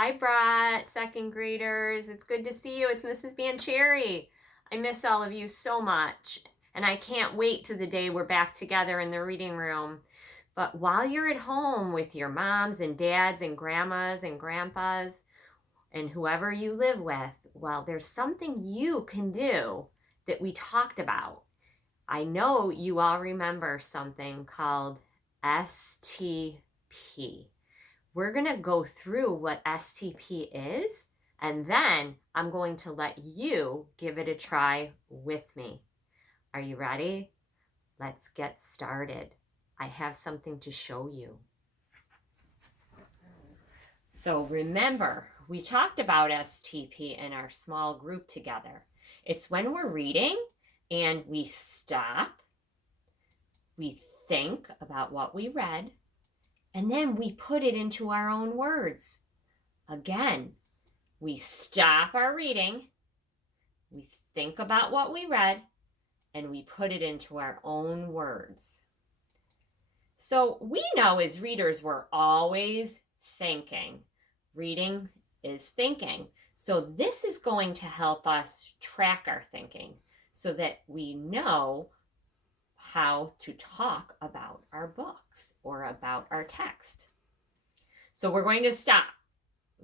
Hi, Brett, second graders. It's good to see you. It's Mrs. Bancheri. I miss all of you so much, and I can't wait to the day we're back together in the reading room. But while you're at home with your moms and dads and grandmas and grandpas and whoever you live with, well, there's something you can do that we talked about. I know you all remember something called STP. We're going to go through what STP is, and then I'm going to let you give it a try with me. Are you ready? Let's get started. I have something to show you. So remember, we talked about STP in our small group together. It's when we're reading and we stop, we think about what we read, and then we put it into our own words. Again, we stop our reading, we think about what we read, and we put it into our own words. So we know as readers, we're always thinking. Reading is thinking. So this is going to help us track our thinking so that we know how to talk about our books or about our text. So we're going to stop.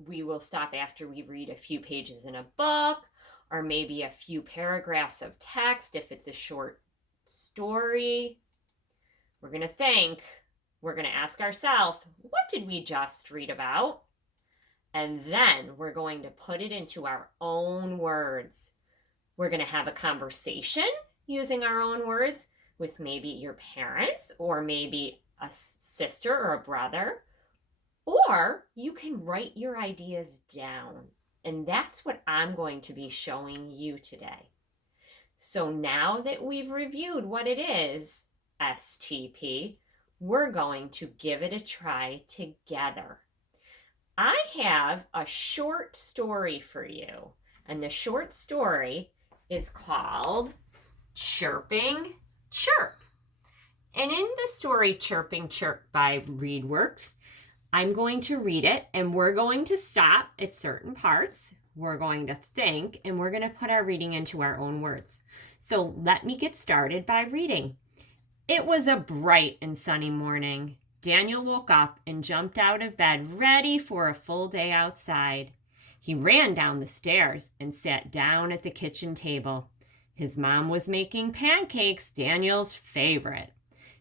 We will stop after we read a few pages in a book or maybe a few paragraphs of text if it's a short story. We're going to think. We're going to ask ourselves, what did we just read about? And then we're going to put it into our own words. We're going to have a conversation using our own words with maybe your parents or maybe a sister or a brother. Or you can write your ideas down. And that's what I'm going to be showing you today. So now that we've reviewed what it is, STP, we're going to give it a try together. I have a short story for you. And the short story is called Chirping Chirp. And in the story Chirping Chirp by ReadWorks, I'm going to read it and we're going to stop at certain parts. We're going to think and we're going to put our reading into our own words. So let me get started by reading. It was a bright and sunny morning. Daniel woke up and jumped out of bed ready for a full day outside. He ran down the stairs and sat down at the kitchen table. His mom was making pancakes, Daniel's favorite.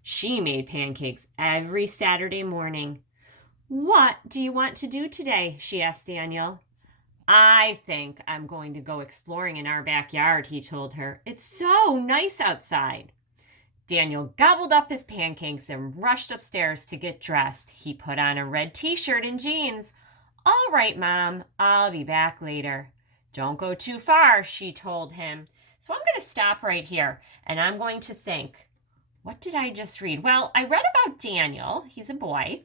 She made pancakes every Saturday morning. What do you want to do today? She asked Daniel. I think I'm going to go exploring in our backyard, he told her. It's so nice outside. Daniel gobbled up his pancakes and rushed upstairs to get dressed. He put on a red t-shirt and jeans. All right, Mom, I'll be back later. Don't go too far, she told him. So I'm going to stop right here and I'm going to think, what did I just read? Well, I read about Daniel. He's a boy.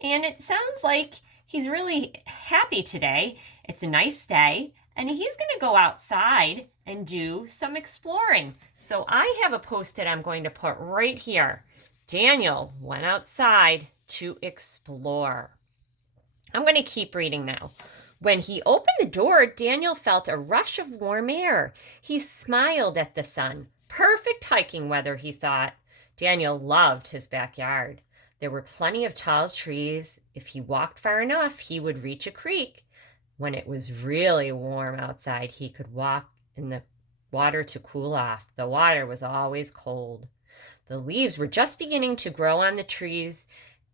And it sounds like he's really happy today. It's a nice day, and he's going to go outside and do some exploring. So I have a Post-it I'm going to put right here. Daniel went outside to explore. I'm going to keep reading now. When he opened the door, Daniel felt a rush of warm air. He smiled at the sun. Perfect hiking weather, he thought. Daniel loved his backyard. There were plenty of tall trees. If he walked far enough, he would reach a creek. When it was really warm outside, he could walk in the water to cool off. The water was always cold. The leaves were just beginning to grow on the trees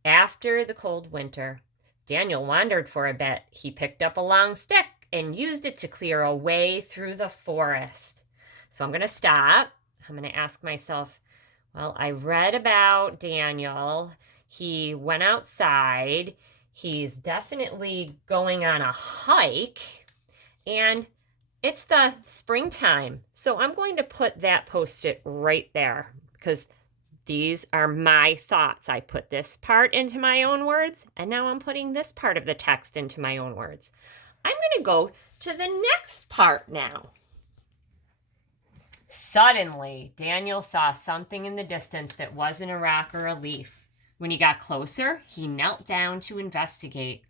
after the cold winter. Daniel wandered for a bit. He picked up a long stick and used it to clear a way through the forest. So I'm going to stop. I'm going to ask myself, well, I read about Daniel. He went outside. He's definitely going on a hike. And it's the springtime. So I'm going to put that Post-it right there because these are my thoughts. I put this part into my own words, and now I'm putting this part of the text into my own words. I'm going to go to the next part now. Suddenly, Daniel saw something in the distance that wasn't a rock or a leaf. When he got closer, he knelt down to investigate.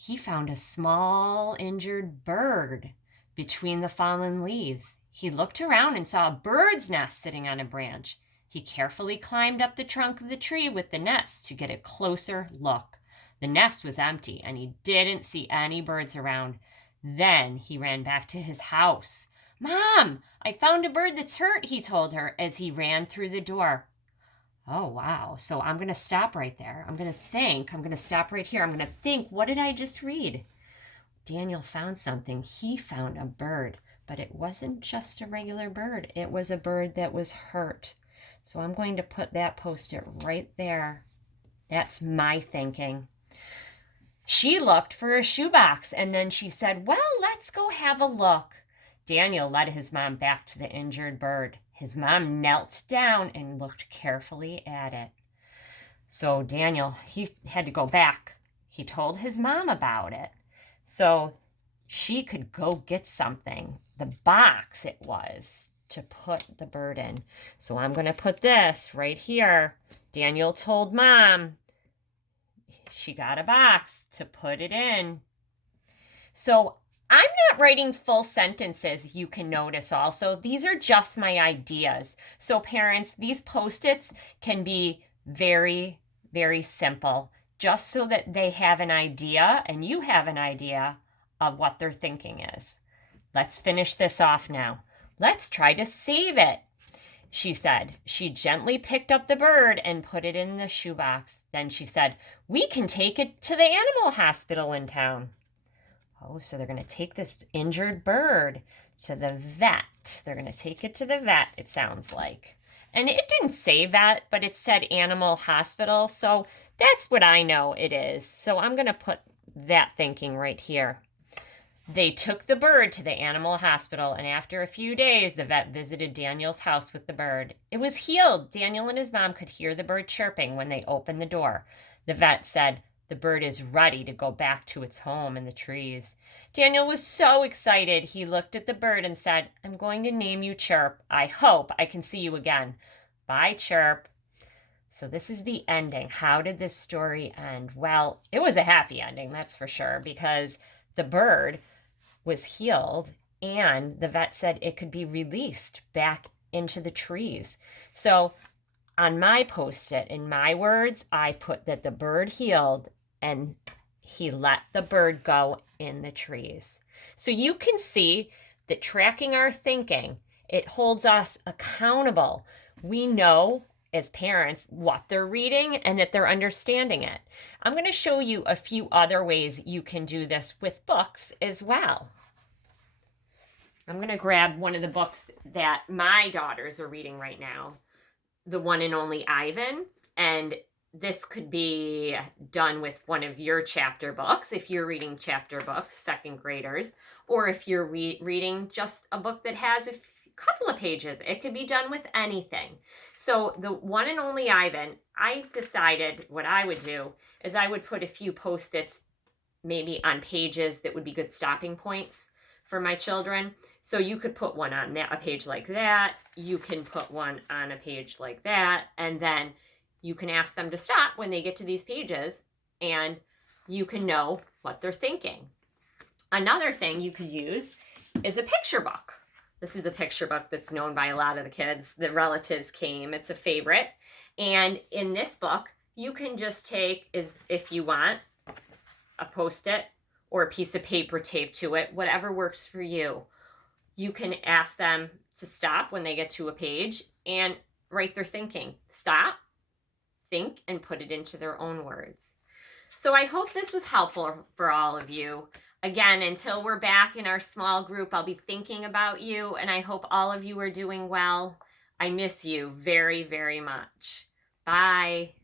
he found a small injured bird between the fallen leaves. He looked around and saw a bird's nest sitting on a branch. He carefully climbed up the trunk of the tree with the nest to get a closer look. The nest was empty and he didn't see any birds around. Then he ran back to his house. "Mom, I found a bird that's hurt," he told her as he ran through the door. Oh, wow. So I'm going to stop right there. I'm going to stop right here. I'm going to think, what did I just read? Daniel found something. He found a bird, but it wasn't just a regular bird. It was a bird that was hurt. So I'm going to put that Post-it right there. That's my thinking. She looked for a shoebox and then she said, "Well, let's go have a look." Daniel led his mom back to the injured bird. His mom knelt down and looked carefully at it. So Daniel, he had to go back. He told his mom about it so she could go get something. The box it was to put the bird in. So I'm going to put this right here. Daniel told Mom. She got a box to put it in. So I'm not writing full sentences, you can notice also. These are just my ideas. So parents, these Post-its can be very, very simple, just so that they have an idea and you have an idea of what their thinking is. Let's finish this off now. Let's try to save it, she said. She gently picked up the bird and put it in the shoebox. Then she said, "We can take it to the animal hospital in town." Oh, so they're going to take this injured bird to the vet. They're going to take it to the vet, it sounds like. And it didn't say vet, but it said animal hospital. So that's what I know it is. So I'm going to put that thinking right here. They took the bird to the animal hospital, and after a few days, the vet visited Daniel's house with the bird. It was healed. Daniel and his mom could hear the bird chirping when they opened the door. The vet said, "The bird is ready to go back to its home in the trees." Daniel was so excited. He looked at the bird and said, "I'm going to name you Chirp. I hope I can see you again. Bye, Chirp." So this is the ending. How did this story end? Well, it was a happy ending, that's for sure, because the bird was healed and the vet said it could be released back into the trees. So on my Post-it, in my words, I put that the bird healed and he let the bird go in the trees. So you can see that tracking our thinking, it holds us accountable. We know as parents what they're reading and that they're understanding it. I'm going to show you a few other ways you can do this with books as well. I'm going to grab one of the books that my daughters are reading right now, The One and Only Ivan, and this could be done with one of your chapter books if you're reading chapter books, second graders, or if you're reading just a book that has a couple of pages. It could be done with anything. So The One and Only Ivan, I decided what I would do is I would put a few Post-its maybe on pages that would be good stopping points for my children. So you could put one on a page like that. You can put one on a page like that. And then you can ask them to stop when they get to these pages and you can know what they're thinking. Another thing you could use is a picture book. This is a picture book that's known by a lot of the kids. The relatives came. It's a favorite. And in this book, you can just take, if you want, a Post-it or a piece of paper taped to it, whatever works for you. You can ask them to stop when they get to a page and write their thinking. Stop, think, and put it into their own words. So I hope this was helpful for all of you. Again, until we're back in our small group, I'll be thinking about you, and I hope all of you are doing well. I miss you very, very much. Bye.